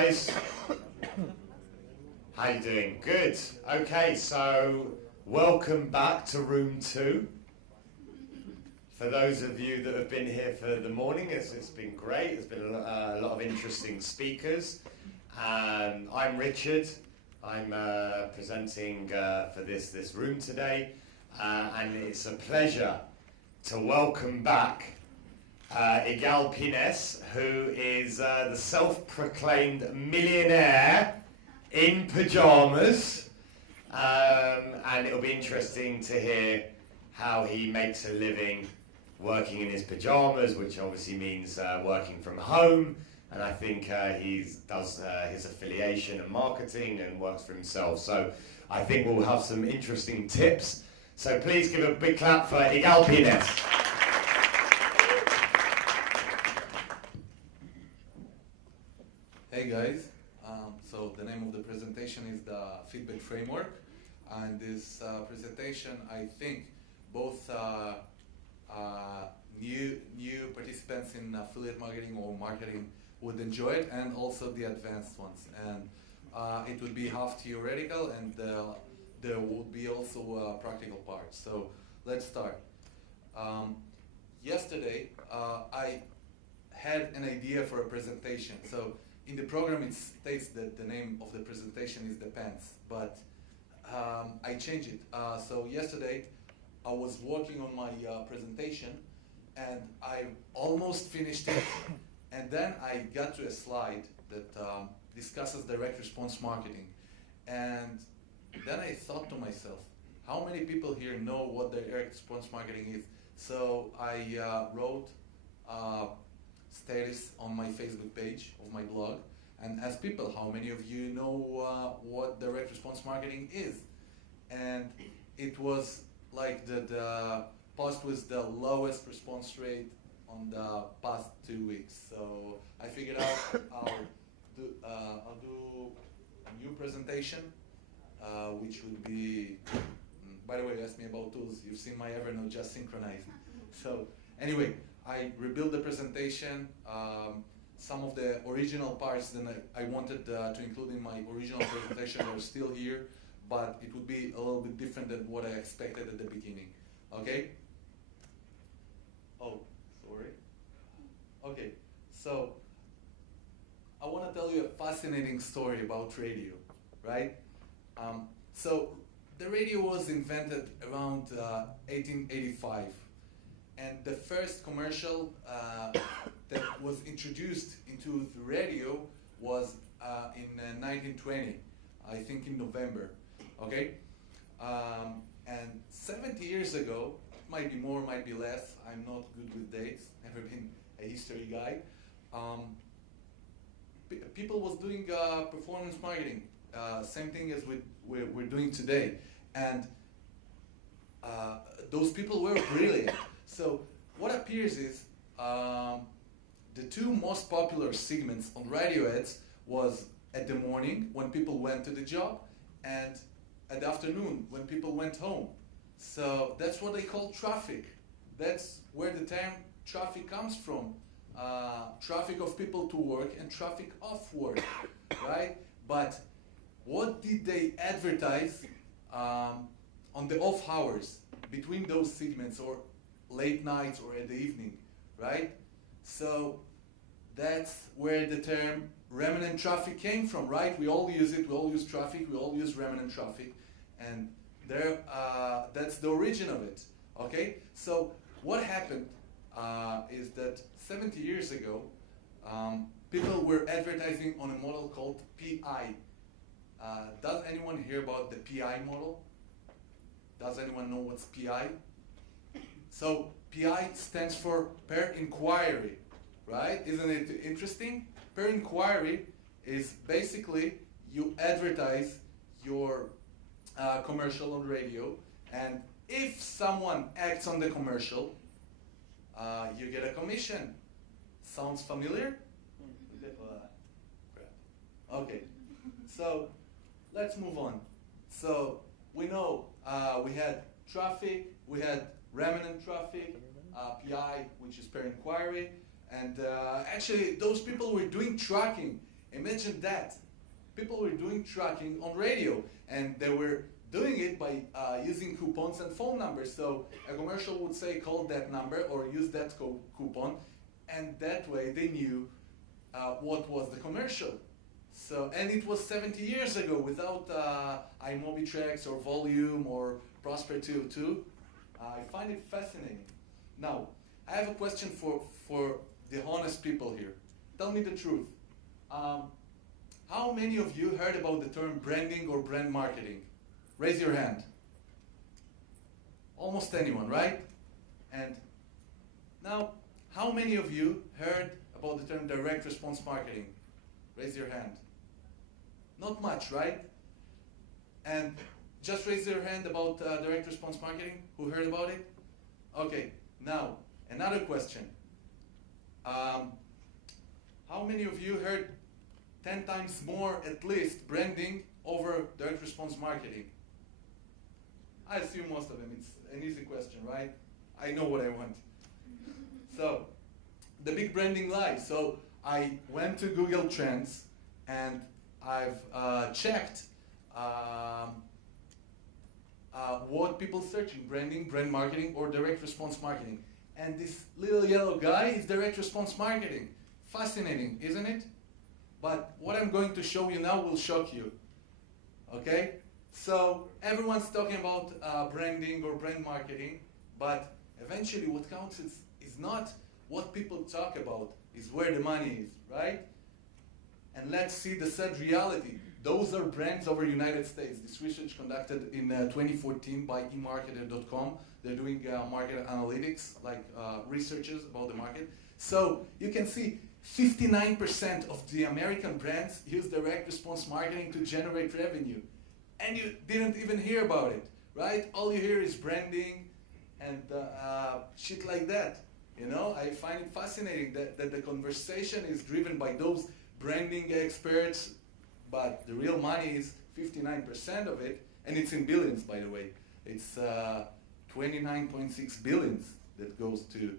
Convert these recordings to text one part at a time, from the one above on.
Guys, how you doing? Good. Okay, so welcome back to room 2. For those of you that have been here for the morning, it's been great. There's been a lot of interesting speakers. I'm Richard. I'm presenting for this room today, and it's a pleasure to welcome back Igal, who is the self-proclaimed millionaire in pajamas, and it'll be interesting to hear how he makes a living working in his pajamas, which obviously means working from home, and I think he does his affiliation and marketing and works for himself. So I think we'll have some interesting tips. So please give a big clap for Igal Pines. Hey guys, so the name of the presentation is the feedback framework, and this presentation I think both new participants in affiliate marketing or marketing would enjoy it, and also the advanced ones. And it will be half theoretical, and there would be also a practical part. So let's start. Yesterday I had an idea for a presentation. So in the program it states that the name of the presentation is the pants, but I changed it. So yesterday I was working on my presentation and I almost finished it, and then I got to a slide that discusses direct response marketing. And then I thought to myself, how many people here know what direct response marketing is? So I wrote status on my Facebook page of my blog and asked people, how many of you know what direct response marketing is? And it was like the post with the lowest response rate on the past 2 weeks. So I figured out I'll do a new presentation, which would be, by the way, you asked me about tools. You've seen my Evernote just synchronized. So anyway, I rebuilt the presentation. Some of the original parts that I wanted to include in my original presentation are still here, but it would be a little bit different than what I expected at the beginning. Okay? Oh, sorry. Okay, so I want to tell you a fascinating story about radio, right? So the radio was invented around 1885. And the first commercial that was introduced into the radio was in 1920, I think in November, okay? And 70 years ago, might be more, might be less, I'm not good with dates, never been a history guy. People was doing performance marketing, same thing as we're doing today. And those people were brilliant. So what appears is the two most popular segments on radio ads was at the morning when people went to the job, and at the afternoon when people went home. So that's what they call traffic. That's where the term traffic comes from. Traffic of people to work and traffic off work, right? But what did they advertise on the off hours between those segments, or late nights or at the evening, right? So that's where the term remnant traffic came from, right? We all use it, we all use traffic, we all use remnant traffic, and there, that's the origin of it, okay? So what happened is that 70 years ago, people were advertising on a model called PI. Does anyone hear about the PI model? Does anyone know what's PI? So PI stands for per inquiry, right? Isn't it interesting? Per inquiry is basically you advertise your commercial on radio, and if someone acts on the commercial, you get a commission. Sounds familiar? Okay, so let's move on. So we know we had traffic, we had remnant traffic, PI, which is per inquiry, and actually those people were doing tracking Imagine that. People were doing tracking on radio, and they were doing it by using coupons and phone numbers. So a commercial would say, call that number or use that coupon, and that way they knew what was the commercial. So, and it was 70 years ago without iMobiTrex or Volume or Prosper 202. I find it fascinating. Now, I have a question for the honest people here. Tell me the truth. How many of you heard about the term branding or brand marketing? Raise your hand. Almost anyone, right? And now, how many of you heard about the term direct response marketing? Raise your hand. Not much, right? And just raise your hand about direct response marketing. Who heard about it? Okay, now, another question. How many of you heard 10 times more, at least, branding over direct response marketing? I assume most of them. It's an easy question, right? I know what I want. So, the big branding lie. So, I went to Google Trends and I've checked what people searching, branding, brand marketing, or direct response marketing. And this little yellow guy is direct response marketing. Fascinating, isn't it? But what I'm going to show you now will shock you. Okay? So everyone's talking about branding or brand marketing, but eventually what counts is not what people talk about, is where the money is, right? And let's see the sad reality. Those are brands over United States. This research conducted in 2014 by eMarketer.com. They're doing market analytics, like researchers about the market. So you can see 59% of the American brands use direct response marketing to generate revenue. And you didn't even hear about it, right? All you hear is branding and shit like that. You know, I find it fascinating that the conversation is driven by those branding experts, but the real money is 59% of it, and it's in billions, by the way. It's 29.6 billions that goes to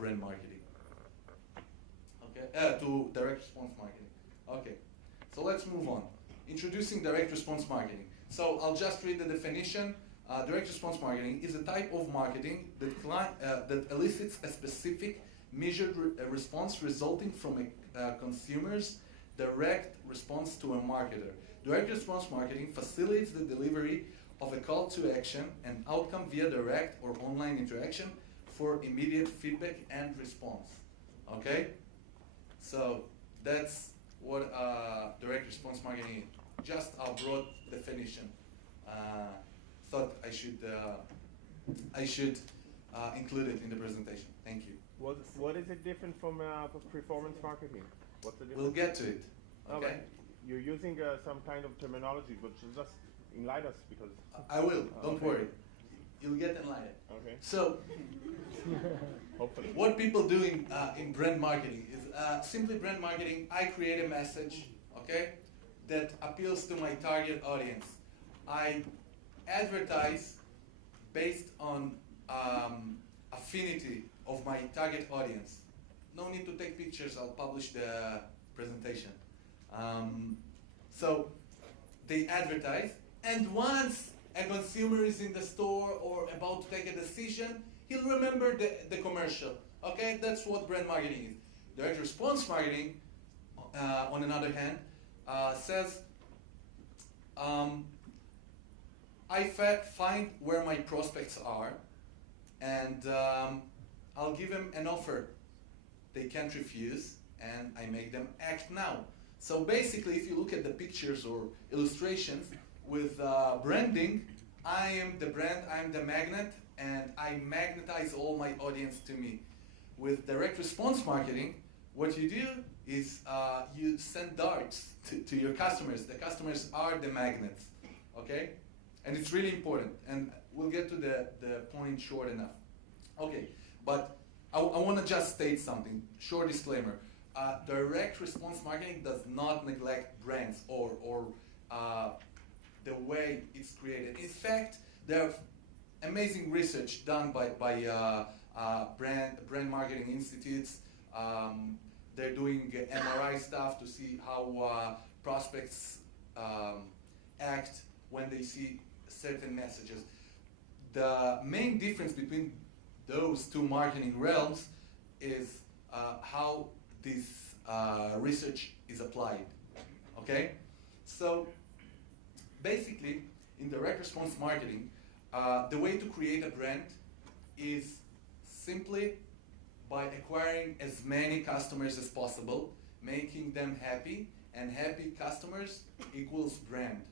brand marketing. Okay, to direct response marketing. Okay, so let's move on. Introducing direct response marketing. So I'll just read the definition. Direct response marketing is a type of marketing that elicits a specific measured response resulting from a consumer's direct response to a marketer. Direct response marketing facilitates the delivery of a call to action and outcome via direct or online interaction for immediate feedback and response. Okay? So that's what direct response marketing is. Just a broad definition. Thought I should include it in the presentation. Thank you. What is it different from performance marketing? What's the difference? We'll get to it. Okay. Okay. You're using some kind of terminology, but just enlighten us because. I will. Don't okay. worry. You'll get enlightened. Okay. So, hopefully. what people do in brand marketing is simply brand marketing. I create a message, okay, that appeals to my target audience. I advertise based on affinity of my target audience. No need to take pictures. I'll publish the presentation. So they advertise, and once a consumer is in the store or about to take a decision, he'll remember the commercial. Okay, that's what brand marketing is. Direct response marketing, on another hand, says, I find where my prospects are, and I'll give them an offer they can't refuse, and I make them act now. So basically, if you look at the pictures or illustrations with branding, I am the brand, I am the magnet, and I magnetize all my audience to me. With direct response marketing, what you do is you send darts to your customers. The customers are the magnets, okay? And it's really important, and we'll get to the point short enough. Okay, but I want to just state something, short disclaimer. Direct response marketing does not neglect brands or the way it's created. In fact, there are amazing research done by brand marketing institutes they're doing MRI stuff to see how prospects act when they see certain messages. The main difference between those two marketing realms is how this research is applied. Okay? So basically, in direct response marketing, the way to create a brand is simply by acquiring as many customers as possible, making them happy, and happy customers equals brand,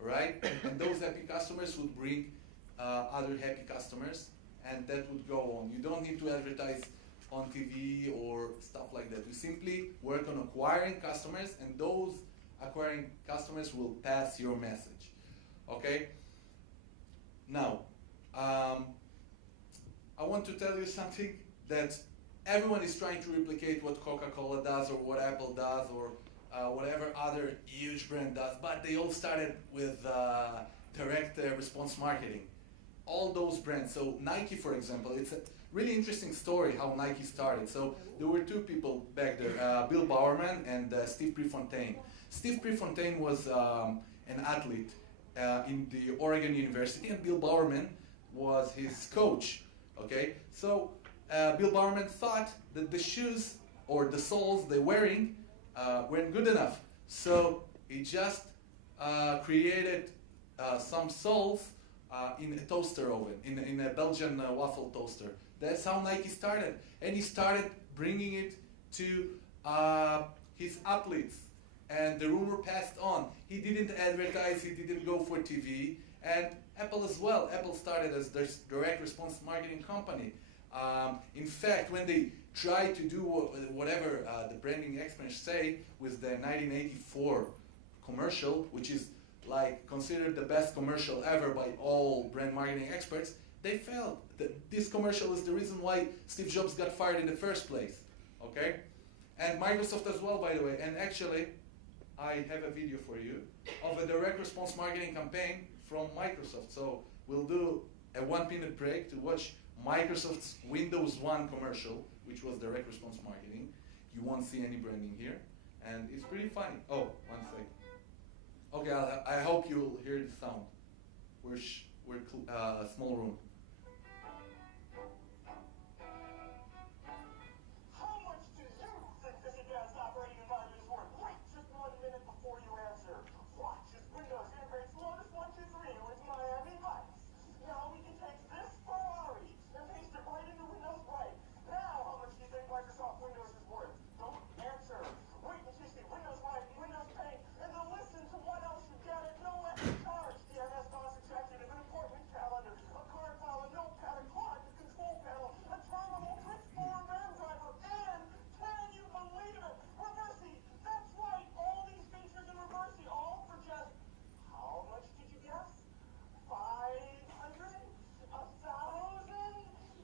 right? And those happy customers would bring other happy customers, and that would go on. You don't need to advertise on TV or stuff like that. You simply work on acquiring customers, and those acquiring customers will pass your message, okay? Now, I want to tell you something that everyone is trying to replicate what Coca-Cola does or what Apple does or whatever other huge brand does, but they all started with direct response marketing. All those brands. So Nike, for example, it's a really interesting story how Nike started. So there were two people back there, Bill Bowerman and Steve Prefontaine. Steve Prefontaine was an athlete in the Oregon University, and Bill Bowerman was his coach. Okay, so Bill Bowerman thought that the shoes or the soles they're wearing weren't good enough. So he just created some soles in a toaster oven, in a Belgian waffle toaster. That's how Nike started. And he started bringing it to his athletes. And the rumor passed on. He didn't advertise, he didn't go for TV. And Apple as well. Apple started as their direct response marketing company. In fact, when they tried to do whatever the branding experts say with the 1984 commercial, which is like considered the best commercial ever by all brand marketing experts, they failed. This commercial is the reason why Steve Jobs got fired in the first place. Okay? And Microsoft as well, by the way. And actually, I have a video for you of a direct response marketing campaign from Microsoft. So we'll do a 1-minute break to watch Microsoft's Windows 1 commercial, which was direct response marketing. You won't see any branding here. And it's pretty funny. Oh, one second. Okay, I hope you'll hear the sound. We're a small room. How much do you think this advanced operating environment is worth? Wait just 1 minute before you answer. Watch as Windows integrates Lotus 123 with Miami Vice. Now we can take this Ferrari and paste it right into Windows Right. Now, how much do you think Microsoft Windows is worth? Don't answer. Wait until you see Windows Right, Windows Paint, and then listen to what else you get at no extra charge. The MS-DOS executive, an important calendar, a card file, a notepad, a clock, a control panel, a terminal, transformer, RAM driver, and can you believe it? Reversi. That's right. All these features in Reversi, all for just how much did you guess? 500? 1,000?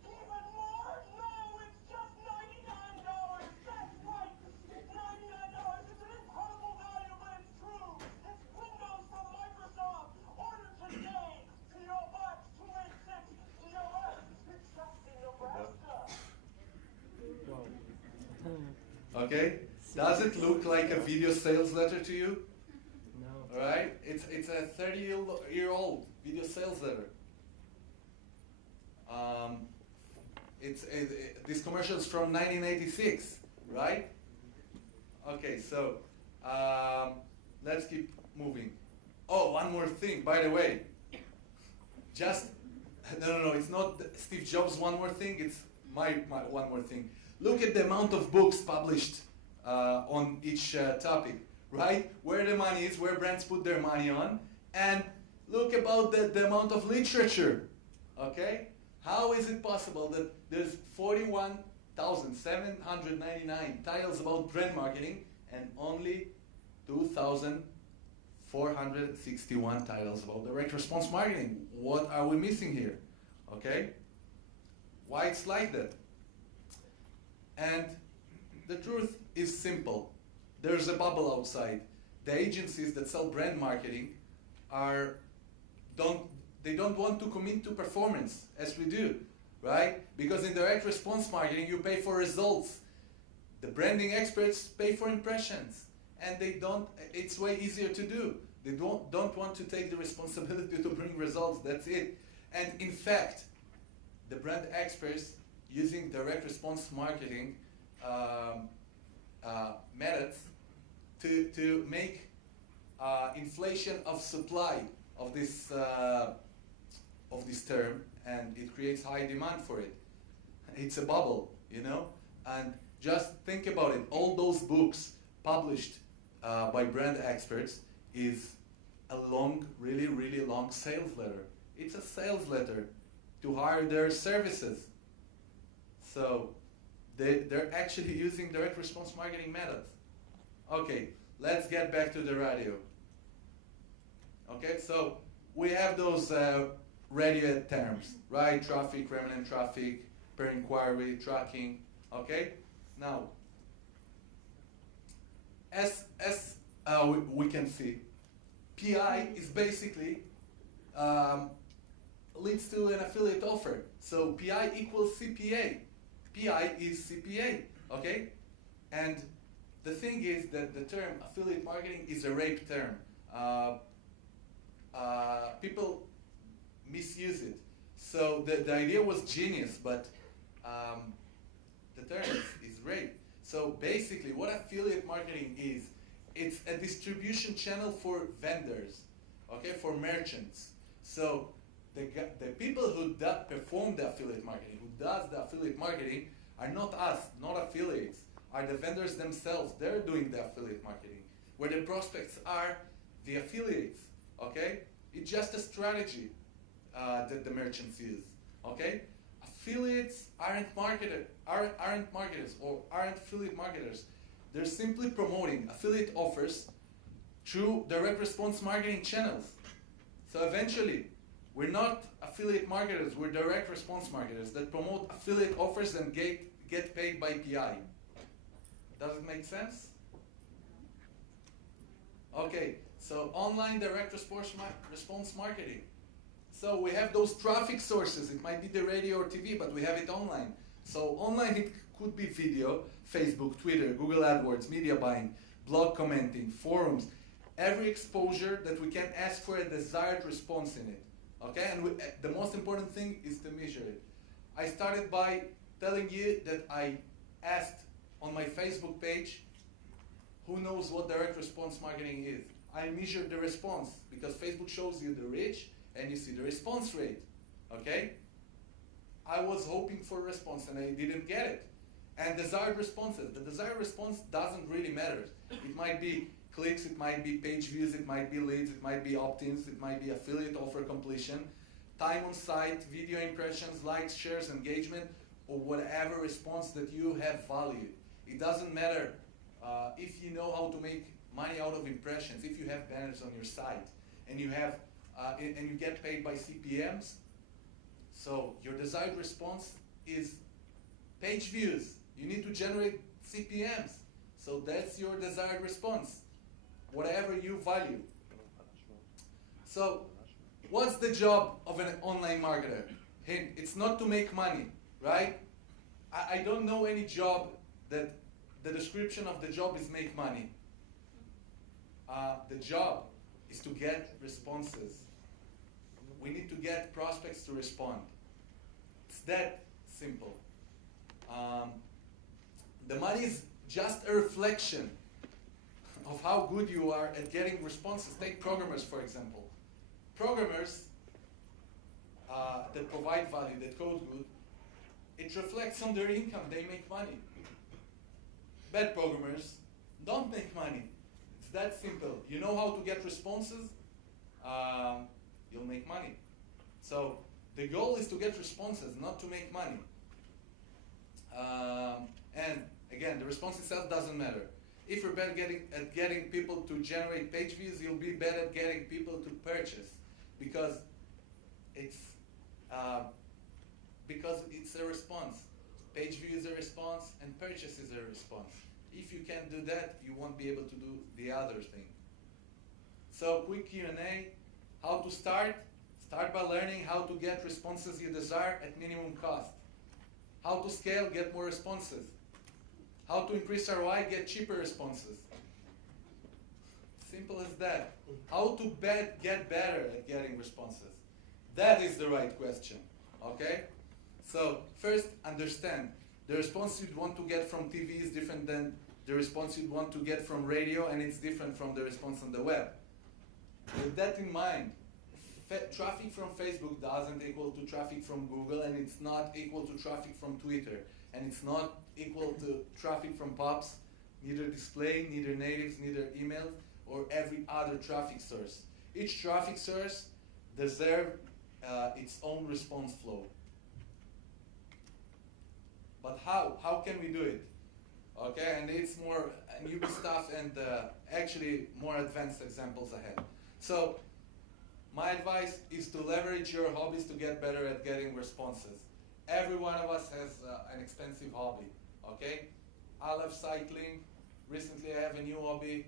Even more? No, it's just $99. That's right. $99. It's an incredible value, but it's true. It's Windows from Microsoft. Order today. P.O. Box 286 DOS. It's just in Nebraska. Okay? Does it look like a video sales letter to you? No. All right? It's a 30-year-old video sales letter. This commercial is from 1986, right? Okay, so let's keep moving. Oh, one more thing, by the way. No, it's not Steve Jobs' one more thing, it's my one more thing. Look at the amount of books published on each topic, right? Where the money is, where brands put their money on, and look about the amount of literature, okay? How is it possible that there's 41,799 titles about brand marketing and only 2,461 titles about direct response marketing? What are we missing here, okay? Why it's like that? And the truth is simple. There's a bubble outside. The agencies that sell brand marketing don't want to commit to performance as we do, right? Because in direct response marketing, you pay for results. The branding experts pay for impressions, and they don't. It's way easier to do. They don't want to take the responsibility to bring results. That's it. And in fact, the brand experts using direct response marketing methods to make inflation of supply of this term, and it creates high demand for it. It's a bubble, you know. And just think about it. All those books published by brand experts is a long, really, really long sales letter. It's a sales letter to hire their services. So they're actually using direct response marketing methods. Okay, let's get back to the radio. Okay, so we have those radio ad terms, right? Traffic, remnant traffic, per inquiry, tracking. Okay, now as we can see, PI is basically leads to an affiliate offer. So PI equals CPA. PI is CPA, okay? And the thing is that the term affiliate marketing is a rape term. People misuse it. So the idea was genius, but the term is rape. So basically what affiliate marketing is, it's a distribution channel for vendors, okay, for merchants. So the people who perform the affiliate marketing, who does the affiliate marketing, are not us, not affiliates, are the vendors themselves. They're doing the affiliate marketing. Where the prospects are the affiliates, okay? It's just a strategy that the merchants use, okay? Affiliates aren't marketers or aren't affiliate marketers. They're simply promoting affiliate offers through direct response marketing channels. So eventually, we're not affiliate marketers, we're direct response marketers that promote affiliate offers and get paid by PI. Does it make sense? Okay, so online direct response marketing. So we have those traffic sources. It might be the radio or TV, but we have it online. So online it could be video, Facebook, Twitter, Google AdWords, media buying, blog commenting, forums, every exposure that we can ask for a desired response in it. Okay, and the most important thing is to measure it. I started by telling you that I asked on my Facebook page, who knows what direct response marketing is? I measured the response because Facebook shows you the reach and you see the response rate. Okay? I was hoping for a response and I didn't get it. And desired responses. The desired response doesn't really matter. It might be clicks, it might be page views, it might be leads, it might be opt-ins, it might be affiliate offer completion, time on site, video impressions, likes, shares, engagement, or whatever response that you have valued. It doesn't matter if you know how to make money out of impressions, if you have banners on your site, and you have and you get paid by CPMs. So your desired response is page views. You need to generate CPMs. So that's your desired response, whatever you value. So what's the job of an online marketer? Hint, it's not to make money, right? I don't know any job that the description of the job is make money. The job is to get responses. We need to get prospects to respond. It's that simple. The money is just a reflection of how good you are at getting responses. Take programmers, for example. Programmers that provide value, that code good, it reflects on their income. They make money. Bad programmers don't make money. It's that simple. You know how to get responses, you'll make money. So the goal is to get responses, not to make money. And again, the response itself doesn't matter. If you're bad at getting people to generate page views, you'll be better at getting people to purchase, because it's a response. Page view is a response, and purchase is a response. If you can't do that, you won't be able to do the other thing. So quick Q&A. How to start? Start by learning how to get responses you desire at minimum cost. How to scale? Get more responses. How to increase ROI, get cheaper responses. Simple as that. How to get better at getting responses. That is the right question, okay? So first, understand, the response you'd want to get from TV is different than the response you'd want to get from radio, and it's different from the response on the web. With that in mind, traffic from Facebook doesn't equal to traffic from Google, and it's not equal to traffic from Twitter, and it's not equal to traffic from pubs, neither display, neither natives, neither emails, or every other traffic source. Each traffic source deserves its own response flow. But how? How can we do it? Okay, and it's more newbie stuff and actually more advanced examples ahead. So my advice is to leverage your hobbies to get better at getting responses. Every one of us has an expensive hobby, okay? I love cycling. Recently I have a new hobby.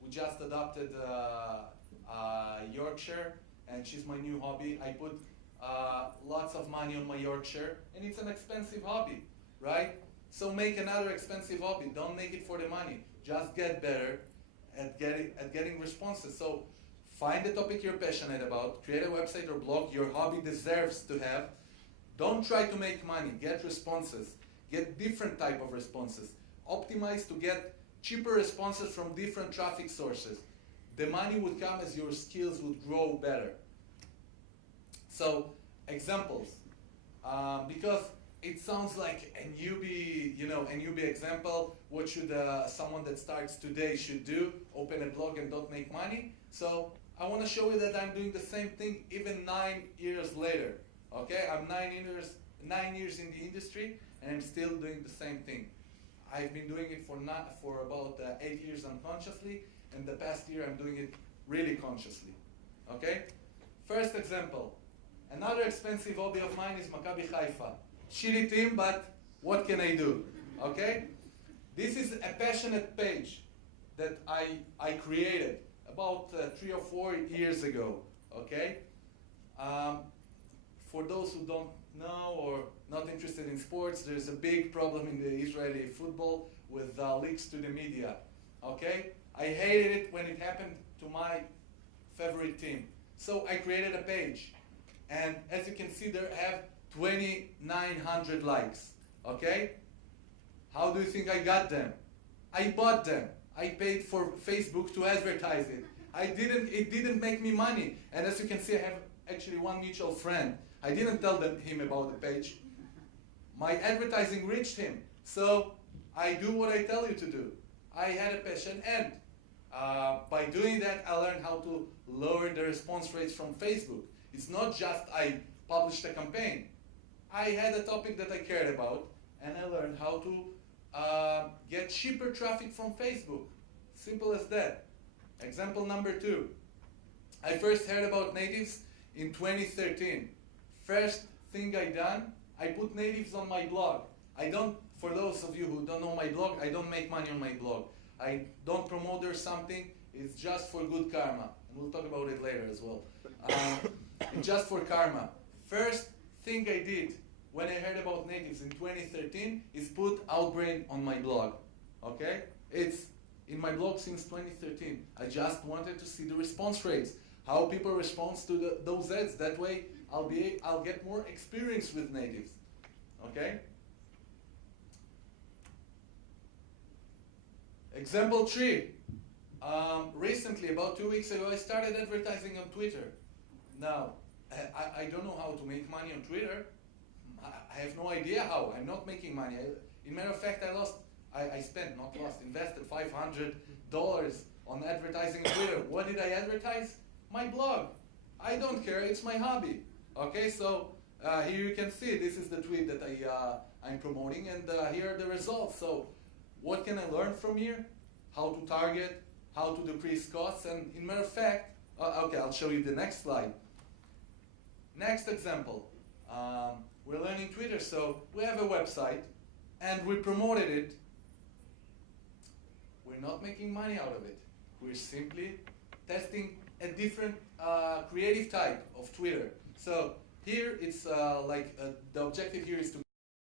We just adopted Yorkshire, and she's my new hobby. I put lots of money on my Yorkshire, and it's an expensive hobby, right? So make another expensive hobby. Don't make it for the money. Just get better at getting responses. So find the topic you're passionate about, create a website or blog your hobby deserves to have. Don't try to make money, get responses. Get different type of responses. Optimize to get cheaper responses from different traffic sources. The money would come as your skills would grow better. So, examples. Because it sounds like a newbie example. What should someone that starts today should do? Open a blog and don't make money. So, I want to show you that I'm doing the same thing even 9 years later. Okay, I'm 9 years in the industry, and I'm still doing the same thing. I've been doing it for about 8 years unconsciously, and the past year I'm doing it really consciously. Okay? First example. Another expensive hobby of mine is Maccabi Haifa. Shitty team, but what can I do? Okay? This is a passionate page that I created about 3 or 4 years ago. Okay? For those who don't know or not interested in sports, there's a big problem in the Israeli football with leaks to the media. Okay? I hated it when it happened to my favorite team. So I created a page. And as you can see, there have 2,900 likes. Okay? How do you think I got them? I bought them. I paid for Facebook to advertise it. It didn't make me money. And as you can see, I have actually one mutual friend. I didn't tell him about the page. My advertising reached him. So I do what I tell you to do. I had a passion, and by doing that, I learned how to lower the response rates from Facebook. It's not just I published a campaign. I had a topic that I cared about, and I learned how to get cheaper traffic from Facebook. Simple as that. Example number 2. I first heard about natives in 2013. First thing I done, I put natives on my blog. For those of you who don't know my blog, I don't make money on my blog. I don't promote or something. It's just for good karma. And we'll talk about it later as well. It's just for karma. First thing I did when I heard about natives in 2013 is put Outbrain on my blog. Okay? It's in my blog since 2013. I just wanted to see the response rates, how people respond to those ads. That way, I'll get more experience with natives. Okay? Example 3. Recently, about 2 weeks ago, I started advertising on Twitter. Now, I don't know how to make money on Twitter. I have no idea how. I'm not making money. In matter of fact, invested $500 on advertising on Twitter. What did I advertise? My blog. I don't care. It's my hobby. Okay, so here you can see this is the tweet that I'm promoting, and here are the results. So what can I learn from here? How to target, how to decrease costs, and in matter of fact, okay, I'll show you the next slide. Next example. We're learning Twitter, so we have a website, and we promoted it. We're not making money out of it. We're simply testing a different creative type of Twitter. So here it's the objective here is to